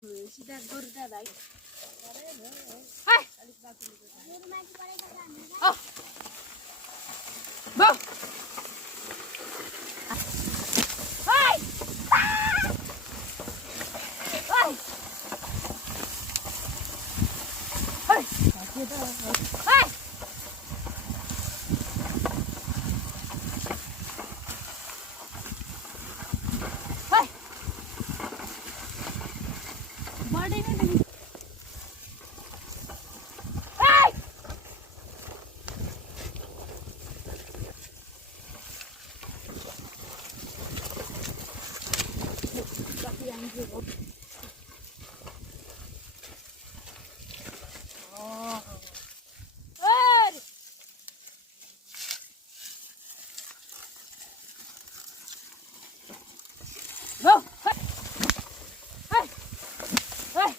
सीधा गुरुदा भाई हाय ओ बो हाय हाय हाय हाय बॉडी में नहीं हाय बाकी आंगे ओ और गो हाय हाय हाय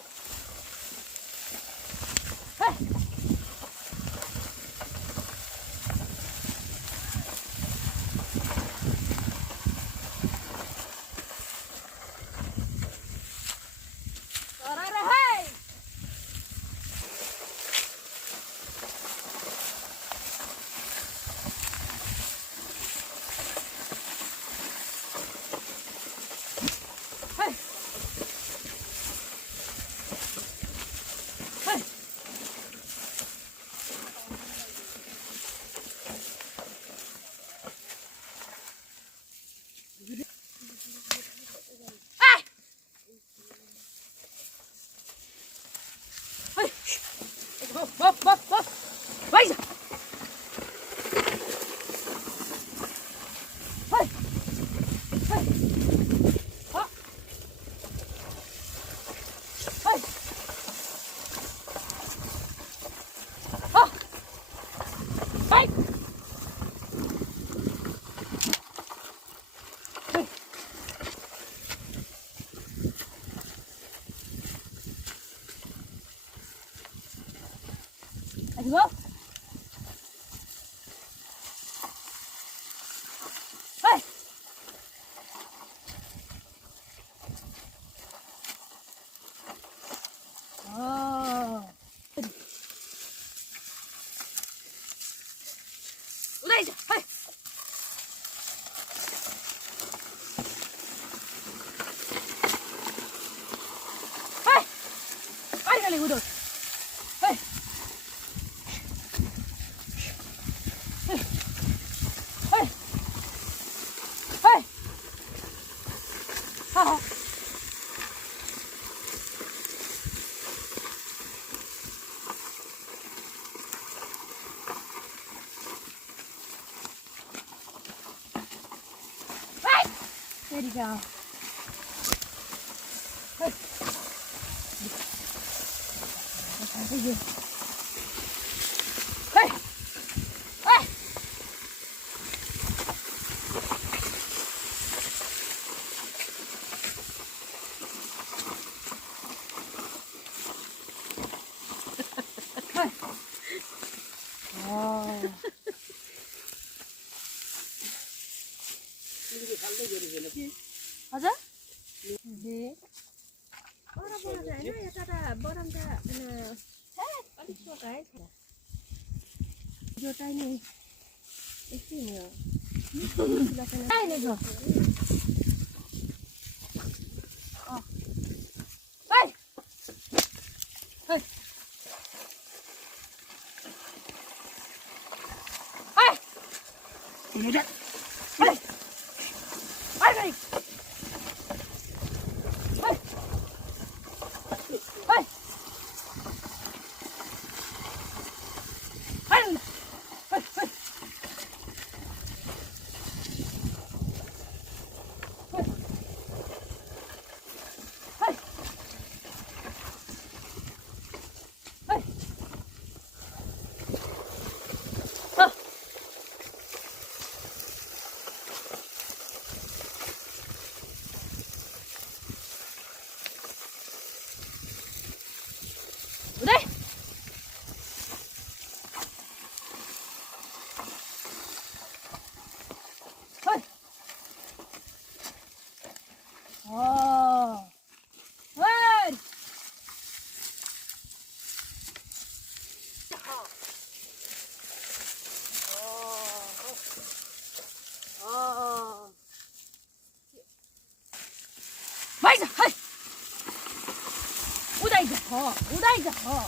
अरे हाय हाय हाय हाय हाय बप बप बप हाय हाय हाय हा हाय हा हाय हाय अरे हाय Oh. Udah aja, hai. Hai. Hai kali udah. Hai. Hai. Hai. Hai. Ha ha. Hai. There you go. Hai. Hai. Hai. Hai. Hai. Oh. हजुर व्हायचं हाय उदायचं हो उदायचं हो